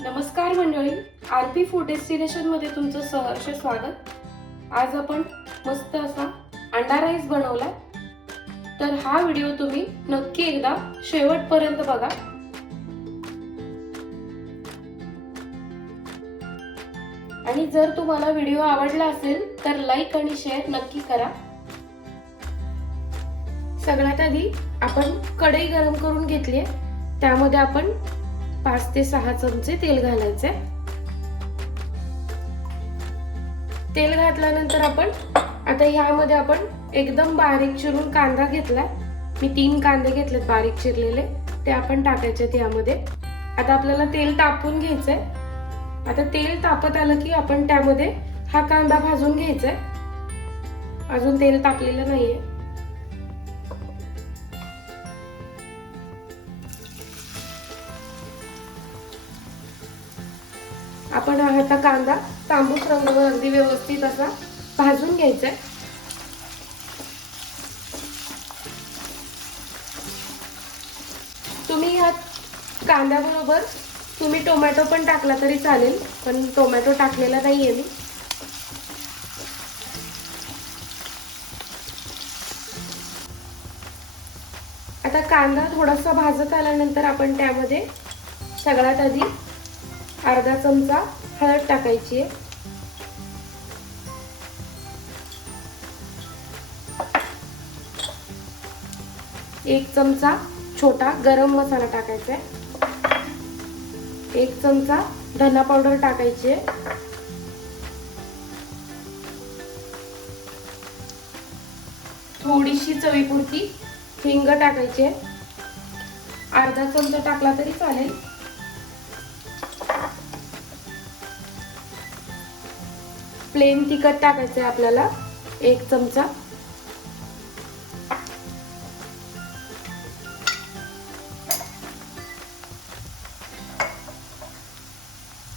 नमस्कार मंडळी, RP food destination मध्ये तुमचं सहर्ष स्वागत। आज आपण मस्त असा अंडा राईस बनवला, तर हा व्हिडिओ तुम्ही नक्की एकदा शेवटपर्यंत बघा। आणि जर तुम्हाला व्हिडिओ आवडला असेल तर लाईक आणि शेअर नक्की करा। सगळ्यात आधी आपण कढई गरम करून घेतली आहे, त्यामध्ये आपण 5 ते 6 चमचे तेल घालायचे। तेल घातल्यानंतर आपण आता यामध्ये आपण एकदम बारीक चिरून कांदा घेतलाय। मी 3 कांदे घेतलेत बारीक चिरलेले, ते आपण टाकायचे यामध्ये। आता आपल्याला तेल तापवून घ्यायचंय। आता तेल तापत आलं की आपण त्यामध्ये हा कांदा भाजून घ्यायचा। अजून तेल तापलेलं नाहीये। आपण हा कांदा तांबूस रंगावर अगदी व्यवस्थित असा भाजून घ्यायचा आहे। तुम्ही या कांद्याबरोबर तुम्ही टोमॅटो पण टाकला तरी चालेल, पण टोमॅटो टाकलेला नाहीये मी। आता कांदा थोडासा भाजत आल्यानंतर आपण त्यामध्ये सगळ्यात आधी अर्धा चमचा हळद टाकायची आहे। 1 चमचा छोटा गरम मसाला टाकायचा आहे। 1 चमचा धना पावडर टाकायची आहे। थोडीशी चवीपुरती हिंग टाकायची आहे, अर्धा चमचा टाकला तरी चालेल। प्लेन तिखट टाकायचं आहे आपल्याला 1 चमचा।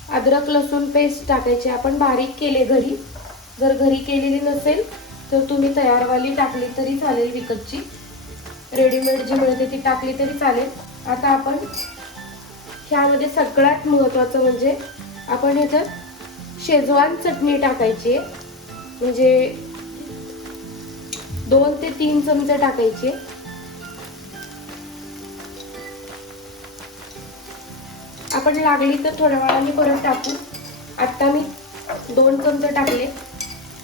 अद्रक लसूण पेस्ट टाकायची, आपण बारीक केले घरी। जर घरी केलेली नसेल तर तुम्ही तयारवाली टाकली तरी चालेल, विकतची रेडीमेड जी मिळते ती टाकली तरी चालेल। आता आपण ह्यामध्ये सगळ्यात महत्त्वाचं म्हणजे आपण ह्याच्यात शेजवान चटणी टाकायची आहे, म्हणजे 2 ते 3 चमचे टाकायचे। आपण लागली तर थोड्या वेळाने परत टाकू। आता मी 2 चमचे टाकले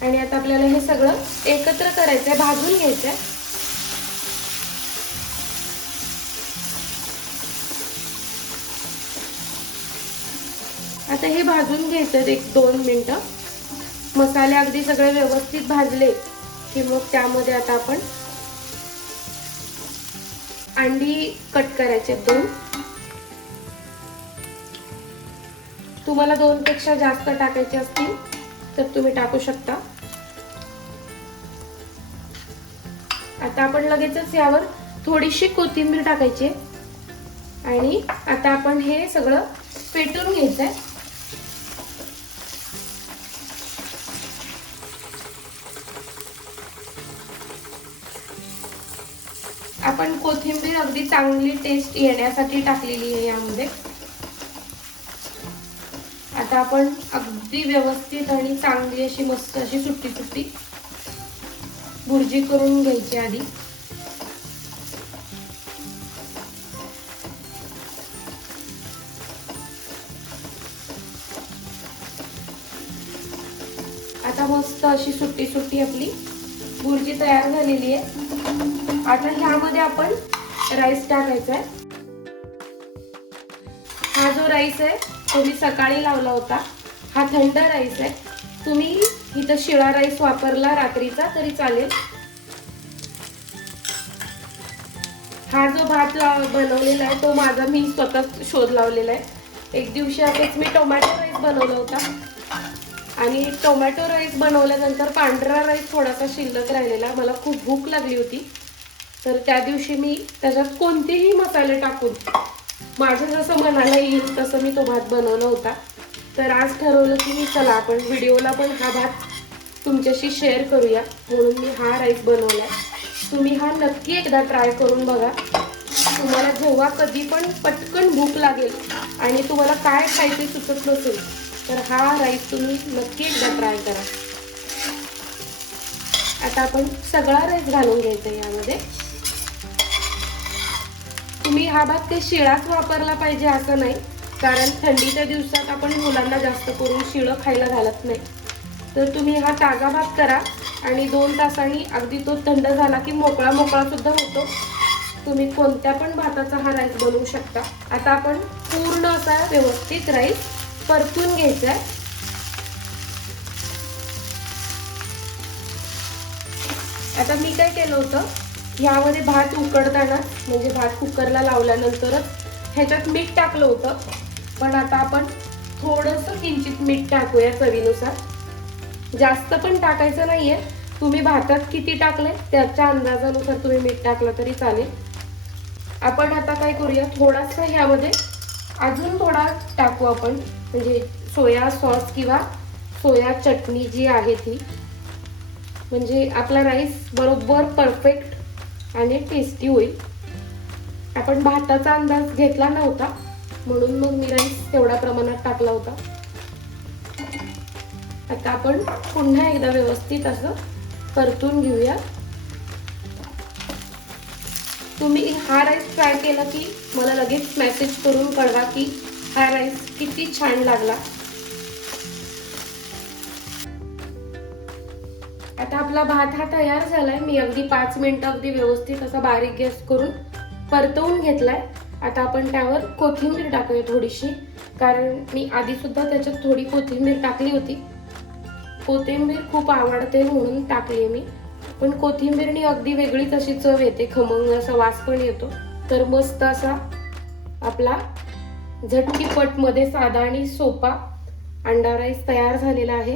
आणि आता आपल्याला हे सगळं एकत्र करायचंय, भाजून घ्यायचंय। आता हे भाजून घ्यायचं 1-2 मिनिटं। मसाले अगदी सगळे व्यवस्थित भाजले की मग त्यामध्ये आता आपण अंडी कट करायचे 2। तुम्हाला 2 पेक्षा जास्त टाकायचे असतील तर तुम्ही टाकू शकता। आता आपण लगेचच यावर थोडीशी कोथिंबीर टाकायची आणि आता आपण हे सगळं फेटून घ्यायचंय। आपण कोथिंबीर अगदी चांगली टेस्ट येण्यासाठी टाकलेली आहे यामध्ये। आता आपण अगदी व्यवस्थित आणि चांगली अशी मस्त अशी सुट्टी सुट्टी भुर्जी करून घ्यायची आधी। आता मस्त अशी सुट्टी सुट्टी आपली भुर्जी तयार झालेली आहे। आता ह्यामध्ये आपण राईस टाकायचा आहे। हा जो राईस आहे तो मी सकाळी लावला होता, हा थंड राईस आहे। तुम्ही इथं शिळा राईस वापरला रात्रीचा तरी चालेल। हा जो भात बनवलेला आहे तो माझा मी स्वतः शोध लावलेला आहे। एक दिवशी असेच मी टोमॅटो राईस बनवला होता आणि टोमॅटो राईस बनवल्यानंतर पांढरा राईस थोडासा शिल्लक राहिलेला, मला खूप भूक लागली होती, तर त्या दिवशी मी त्याच्यात कोणतेही मसाले टाकून माझं जसं मनाला येईल तसं मी तो भात बनवला होता। तर आज ठरवलं की मी चला आपण व्हिडिओला पण हा भात तुमच्याशी शेअर करूया, म्हणून मी हा राईस बनवलाय। तुम्ही हा नक्की एकदा ट्राय करून बघा। तुम्हाला जेव्हा कधी पण पटकन भूक लागेल आणि तुम्हाला काय खायचे सुचत नसेल तर हा राईस तुम्ही नक्की एकदा ट्राय करा. आता आपण सगळा राईस घालून घ्यायचा यामध्ये. तुम्ही हा भात ते शिळाच वापरला पाहिजे असं नाही, कारण थंडीच्या दिवसात आपण मुलांना जास्त करून शिळं खायला घालत नाही. तर तुम्ही हा ताजा भात करा आणि 2 तासांनी अगदी तो थंड झाला की मोकळा मोकळा सुद्धा होतो. तुम्ही कोणत्या पण भाताचा हा राईस बनवू शकता. आता आपण पूर्ण असा व्यवस्थित राईस परतून घ्यायचा आहे. आता मी काय केलं होतं, ह्यामध्ये भात उकडताना म्हणजे भात कुकरला लावल्यानंतरच ह्याच्यात मीठ टाकलं होतं. पण आता आपण थोडंसं किंचित मीठ टाकूया चवीनुसार. जास्त पण टाकायचं नाहीये. तुम्ही भातात किती टाकले त्याच्या अंदाजानुसार तुम्ही मीठ टाकलं तरी चालेल. आपण आता काय करूया, थोडासा ह्यामध्ये अजून थोडा टाकू आपण, म्हणजे सोया सॉस किंवा सोया चटणी जी आहे ती, म्हणजे आपला राईस बरोबर परफेक्ट आणि टेस्टी होईल. आपण भाताचा अंदाज घेतला नव्हता म्हणून मग मी राईस तेवढ्या प्रमाणात टाकला होता. आता आपण पुन्हा एकदा व्यवस्थित असं परतून घेऊया. तुम्ही हा राईस ट्राय केला की मला लगेच मेसेज करून कळवा की हा राईस किती छान लागला. आता आपला भात हा तयार झालाय. मी अगदी 5 मिनिटं अगदी व्यवस्थित असा बारीक गॅस करून परतवून घेतलाय. आता आपण त्यावर कोथिंबीर टाकूया थोडीशी, कारण मी आधी सुद्धा त्याच्यात थोडी कोथिंबीर टाकली होती. कोथिंबीर खूप आवडते म्हणून टाकली मी. पण कोथिंबीरनी अगदी वेगळीच अशी चव येते, खमंग असा वास पण येतो. तर मस्त असा आपला झटकीपट मध्ये साधा आणि सोपा अंडा राईस तयार झालेला आहे.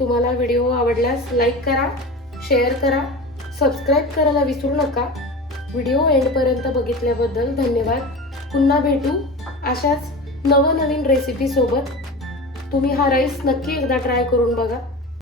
तुम्हाला व्हिडिओ आवडल्यास लाईक करा, शेअर करा, सबस्क्राईब करायला विसरू नका. व्हिडिओ एंडपर्यंत बघितल्याबद्दल धन्यवाद. पुन्हा भेटू अशाच नवनवीन रेसिपी सोबत. तुम्ही हा राईस नक्की एकदा ट्राय करून बघा.